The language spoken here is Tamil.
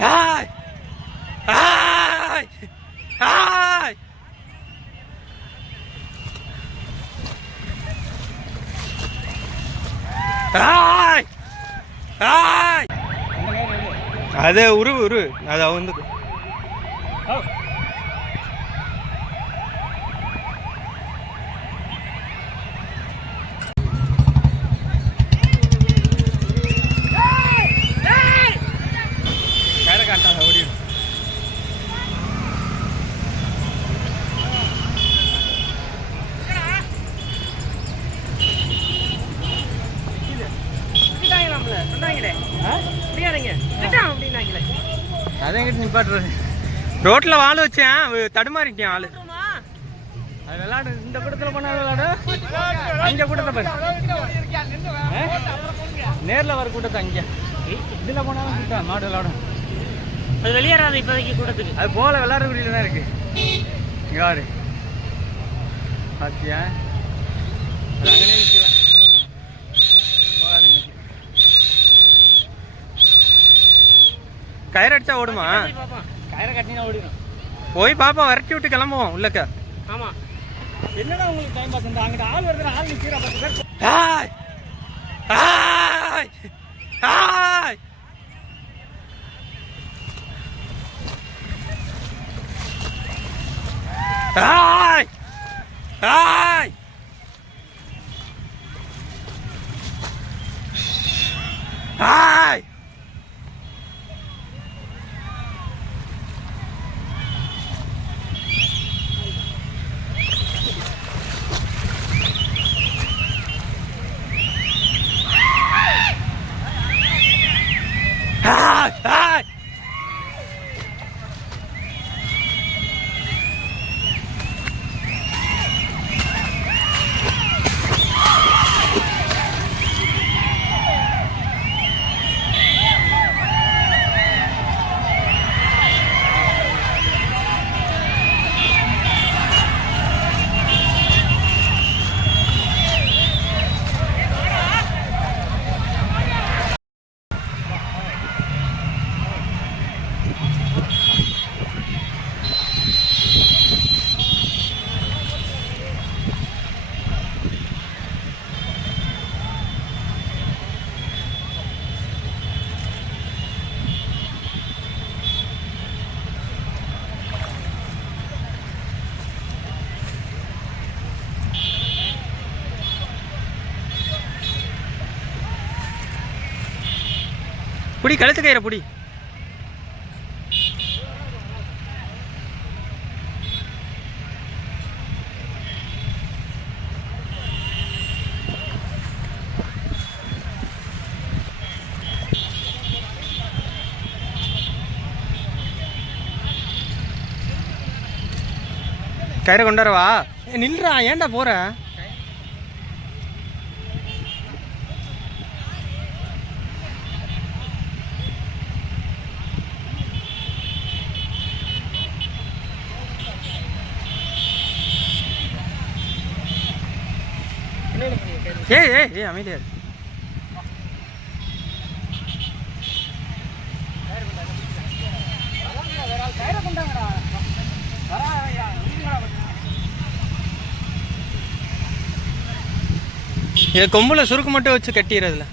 hi hi hi hi hi அது உரு அது வந்து அதங்கிட்ட நிப்பாட்டுறது ரோட்டில் வாழ வச்சேன் தடுமாறிட்டேன் ஆளு அது விளாடு இந்த கூட்டத்தில் போனால் விளாடு அங்கே கூட்டத்தை பாரு நேரில் வர கூட்டத்தை அங்கே இதில் போனாலும் கூட்டம் மாடு விளாடும் அது வெளியேறாது இப்போதைக்கு கூட்டத்துக்கு அது போல விளாட குடியில் தான் இருக்கு யாரு பாத்தியா அது அங்கே நிற்கலாம் கயிறு அடிச்சா ஓடுமா கயிறை கட்டினா ஓடிடும் போய் பாப்போம் விரட்டி விட்டு கிளம்புவோம் உள்ளக்க ஆமா என்னடா உங்களுக்கு டைம் பாஸ் அங்கிட்ட ஆள் வருது ஆள் நிற்கிறா 10 பேர் hi hi hi hi hi hi புடி கழுத்து கயிற புடி கயிறை கொண்டாரவா நில்றா ஏன்டா போற ஏய் அமைதியா கொம்புல சுருக்கு மட்டும் வச்சு கட்டிடுறதுல